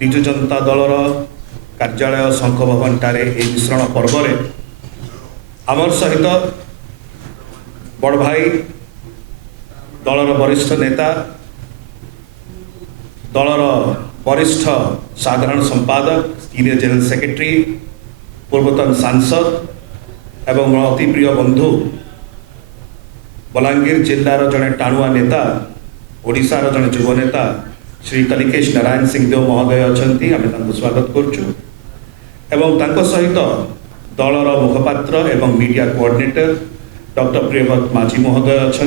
विजु जनता दलर कार्यालय शंख भवन ठारे ए मिश्रण पर्व आमर सहित बड़ भाई दलर वरिष्ठ नेता दलर वरिष्ठ साधारण संपादक सीनियर जनरल सेक्रेटरी पूर्वतन सांसद एवं मोर अति प्रिय बंधु बलांगीर जिलार जड़े टाणुआ नेता ओडिशार जड़े युव नेता श्री कलिकेश नारायण सिंह देव महोदय अच्छा आम स्वागत करुँ सहित दलर मुखपात्र एवं मीडिया कोऑर्डिनेटर डॉक्टर प्रियव्रत माझी महोदय अच्छा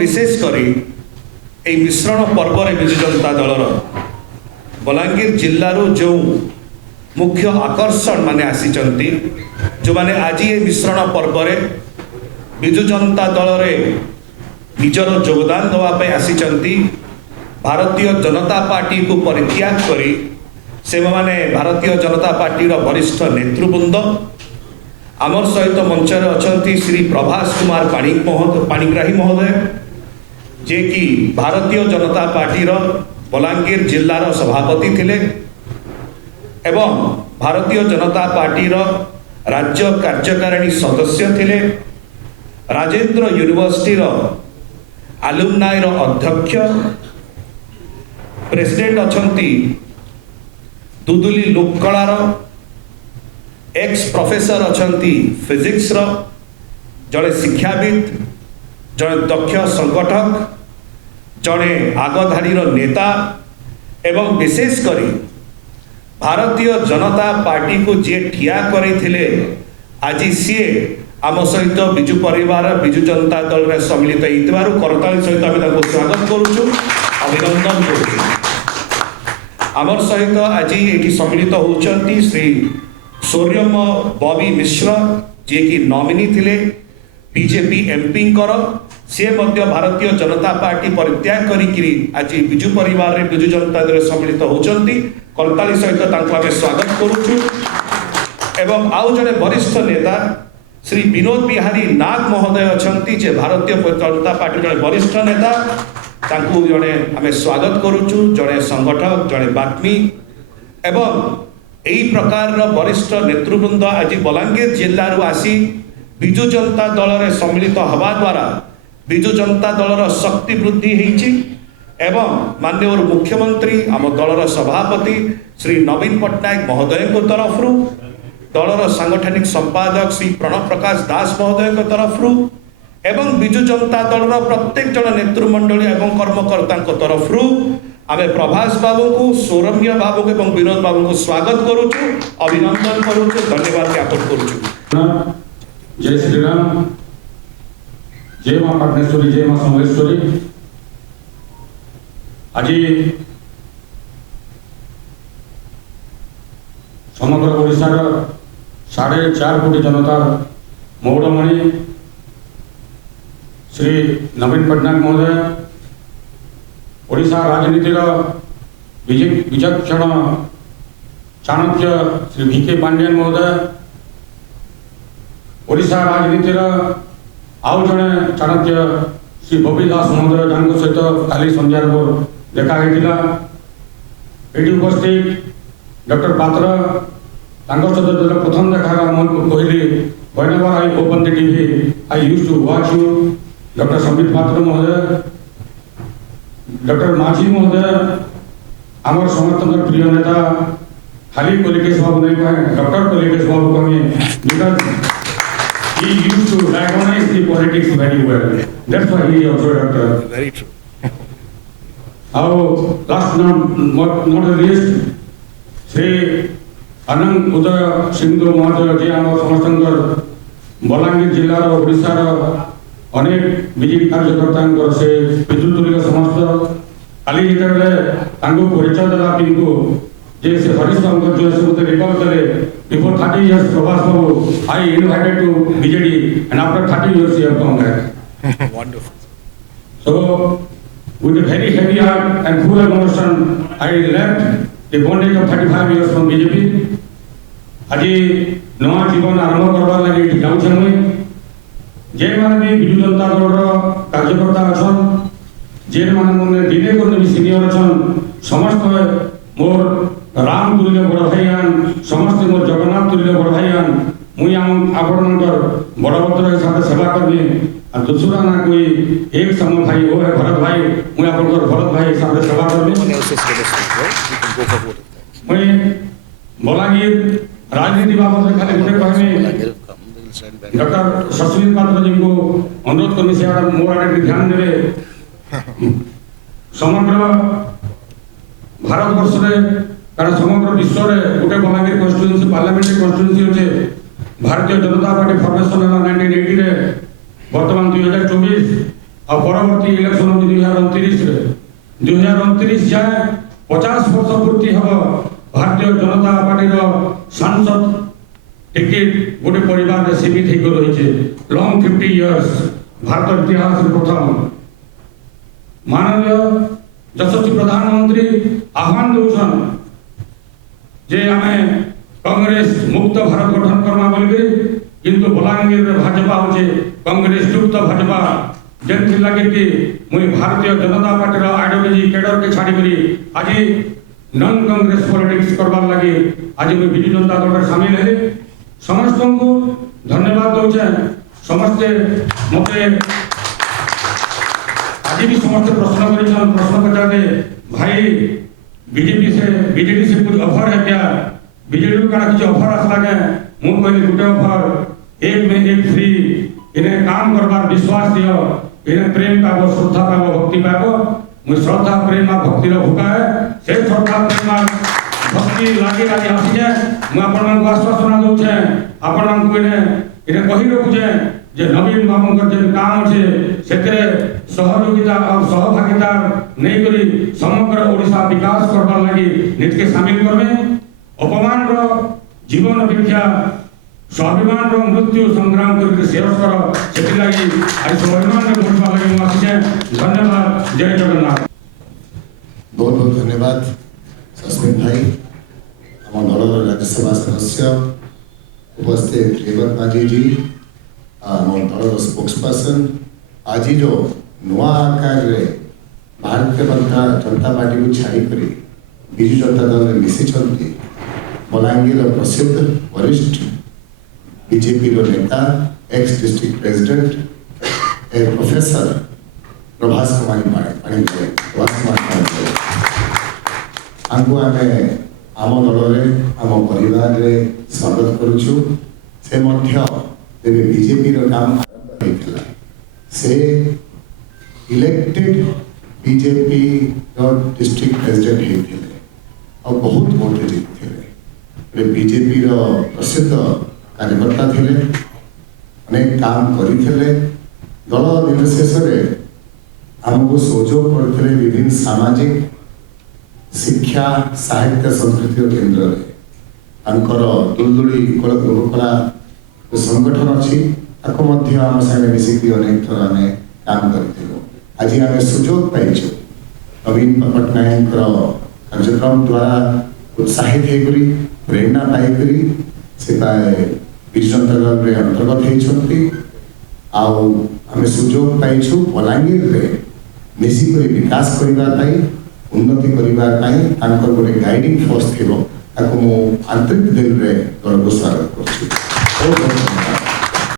विशेषकर यह मिश्रण पर्व विजु जनता दलर बलांगीर जिलूर जो मुख्य आकर्षण माने आसी जो माने आज ये मिश्रण पर्व विजु जनता दल निजर योगदान देवाई आसी भारतीय जनता पार्टी को परित्याग करी से माने भारतीय जनता पार्टी वरिष्ठ नेतृवृंद आमर सहित मंचर अच्छा श्री प्रभास कुमार पाणिग्राही महोदय जे कि भारतीय जनता पार्टी बलांगीर जिलार सभापति थिले एवं भारतीय जनता पार्टी राज्य कार्यकारिणी सदस्य थिले राजेंद्र यूनिवर्सिटी आलुमनाई अध्यक्ष प्रेसिडेंट अच्छंती दुदुली लोककलार एक्स प्रोफेसर अच्छंती फिजिक्स जड़े शिक्षाविद जड़े दक्ष संगठक जड़े आगधाड़ीर नेता एवं विशेषकर भारतीय जनता पार्टी को जे ठिया करथिले आज सी आम सहित विजु परिवार विजु जनता दल में सम्मिलित होइतिबारु करताली सहित आम स्वागत करुचु अभिनंदन करुचु। आमर सहित आज ये सम्मिलित होउचंती श्री सौर्यम बॉबी मिश्र जे कि नॉमिनी थिले बीजेपी एमपी सी भारतीय जनता पार्टी परित्याग करी आज विजु परिवार विजु जनता दल सम्मिलित होउचंती करताली सहित आम स्वागत करुचु। एवं आउ जड़े वरिष्ठ नेता श्री विनोद बिहारी नाग महोदय अच्छा जे भारतीय जनता पार्टी जड़े वरिष्ठ नेता जड़े आम स्वागत करुचु जड़े संगठक जड़े बात्मी एवं यही प्रकार वरिष्ठ नेतृवृंद आज बलांगीर जिलूर आसी विजु जनता दल में सम्मिलित हवा द्वारा विजु जनता दलर शक्ति वृद्धि होती एवं माननीय मुख्यमंत्री आम दलर सभापति श्री नवीन पट्टनायक महोदय तरफ दलर सांगठनिक संपादक श्री प्रणव प्रकाश दास महोदय तरफ एवं विजु जनता दल प्रत्येक जन नेतृमंडली एवं कर्मकर्ता तरफ आम प्रभास बाबू को सौरम्य बाबू को एवं विनोद बाबू को स्वागत करुचु अभिनंदन करुचु धन्यवाद ज्ञापन करुचु। जय श्री राम, जय मां पाटनेश्वरी, जय मां समलेश्वरी। आज समग्र ओडिशार 4.5 कोटी जनतार मौड़मणि श्री नवीन पट्टनायक महोदय ओडिशा राजनीतिर विचक्षण चाणक्य श्री वीके पांडियन महोदय ओडिशा राजनीतिर आउ जड़े चाणक्य श्री बबी दास महोदय जहाँ सहित काली संध्यार देखा ये उपस्थित डॉक्टर पात्र सहित प्रथम देखा कहली whenever I open the TV I used to watch you doctor Sambit पात्र महोदय डॉक्टर माझी महोदय आमर समस्त प्रिय नेता खाली कलिकेश बाबू नहीं कहे डॉक्टर कलिकेश बाबू कहे because he used to diagnose the politics very well. That's why he is also a doctor. Very true. Last not the least, Shri अनंत उदय सिंधु महोदय जी आम समस्त बलांगीर जिलार ओडिशार अनेक बीजेपी कार्यकर्ता से पितृतुल्य समस्त काली जिते परिचय देला पिंकु जे से हरीश बाबू से मत रिकॉल करे before 30 years Prabhas Babu I invited to BJD and after 30 years he have come back. Wonderful. So with a very heavy heart and full emotion I left the bondage of 35 years from BJP. आज नवा जीवन आरंभ करवार लगे जाऊँ मुई जे माने भी विजु जनता दल कार्यकर्ता अच्छा जे माने दिने को सीनियर अच्छा समस्त मोर राम तुल्य बड़ भाईयान समस्त मोर जगन्नाथ तुल्य बड़ भाईयान मुई आपणकर बड़भद्र हिसाब से सेवा करमी और दूसरा ना कोई एक सम भाई वो है भरत भाई मुई आपणकर भरत भाई हिसाब से सेवा करमी मुई बलांगीर राजनीति बाबत खाली गोटे कहमी डॉक्टर शशिन पात्र जी को अनुरोध करनी से मोर आड़े ध्यान देवे समग्र भारत वर्ष में कारण समग्र विश्व में गोटे बलांगीर कन्स्टिट्यूएंसी पार्लियामेंट्री कन्स्टिट्यूएंसी होचे भारतीय जनता पार्टी फॉर्मेशन है 1980 रे वर्तमान 2024 और परवर्ती इलेक्शन होची 2029 जाए 50 वर्ष पूर्ति हब भारतीय जनता पार्टी रो सांसद टिकट गोटे परिवार में सीमित होकर रही लॉन्ग 50 इयर्स भारत इतिहास प्रथम माननीय यशस्वी प्रधानमंत्री आह्वान दौन जे आमे कांग्रेस मुक्त भारत गठन करमा बोलिक किंतु बलांगीर रे भाजपा होचे कांग्रेस युक्त भाजपा जेन लगे कि मुई भारतीय जनता पार्टी रो आइडियोलॉजी केडर के छाड़ी करी आज नॉन कांग्रेस पॉलिटिक्स करबार लगी आज मुई बिजू जनता दल रे शामिल है समस्त को धन्यवाद दौचे समस्ते मते आज भी समस्त प्रश्न पचारे भाई बीजेपी से कुछ ऑफर है क्या बीजेपी को किसी ऑफर आसला क्या मुझे कहली गोटे ऑफर एक में एक फ्री इन्हें काम करबार विश्वास दियो इन्हें प्रेम पाब श्रद्धा पाब भक्ति पाब मुझे श्रद्धा प्रेम और भक्ति भूखा है से श्रद्धा प्रेम भक्ति लगी लगी आसी जाए मुझे आपण आश्वासन दौचे आपण इन्हें कही रखुचे जे नवीन बाबू जो काम अच्छे से सहयोगिता और सहभागिता नहीं करी समग्र ओडिशा विकास करबार लगी निज के शामिल करबे अपमान रो जीवन अपेक्षा स्वाभिमान रो मृत्यु संग्राम करके शेष कर से लगी आज स्वाभिमान में पहुंचवा लगी आसी धन्यवाद जय जगन्नाथ बहुत बहुत धन्यवाद सस्मिन भाई हम दल राज्यसभा सदस्य उपस्थित रेवत माझी जी दल स्पोक्सपर्सन आज जो नुआ आकार रे भारतीय जनता पार्टी को छाड़ी करी बिजू जनता दल में मिसी बलांगीर प्रसिद्ध वरिष्ठ बीजेपी नेता एक्स डिस्ट्रिक्ट प्रेसिडेंट ए प्रोफेसर प्रभास कुमार पाणिग्राही आमको आम दल आम परिवार रे स्वागत करुचु से बीजेपी काम आरंभ होता से इलेक्टेड बीजेपी डिस्ट्रिक्ट प्रेसिडेंट होते और बहुत वोट जीतते बीजेपी प्रसिद्ध कार्यकर्ता थे अनेक काम करते दल निर्शेष आमको सहयोग करते विभिन्न सामाजिक शिक्षा साहित्य संस्कृति केन्द्र में दुलदुली लोककला संगठन अच्छी आम सागे मिसिकी अनेक थर आम काम करूँ आज आम सुजोग पाइचु नवीन पट्टनायक कार्यक्रम द्वारा उत्साहित होकर प्रेरणा पाई से बिजू जनता दल में अंतर्गत होती आम सुजोग पाइचु बलांगीर में मिसिक विकास करने उन्नति करने गोटे गाइडिंग फोर्स थी आंतरिक दिल में दल को स्वागत कर